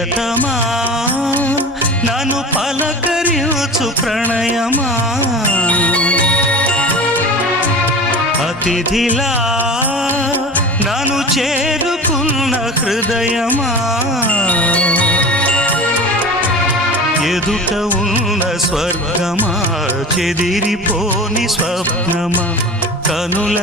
ప్రియతమా నన్ను పలకరించు ప్రణయమా అతిథిలా నన్ను చేరుకున్న హృదయమా ఎదుట ఉన్న స్వర్గమా చెదిరిపోని స్వప్నమా కనుల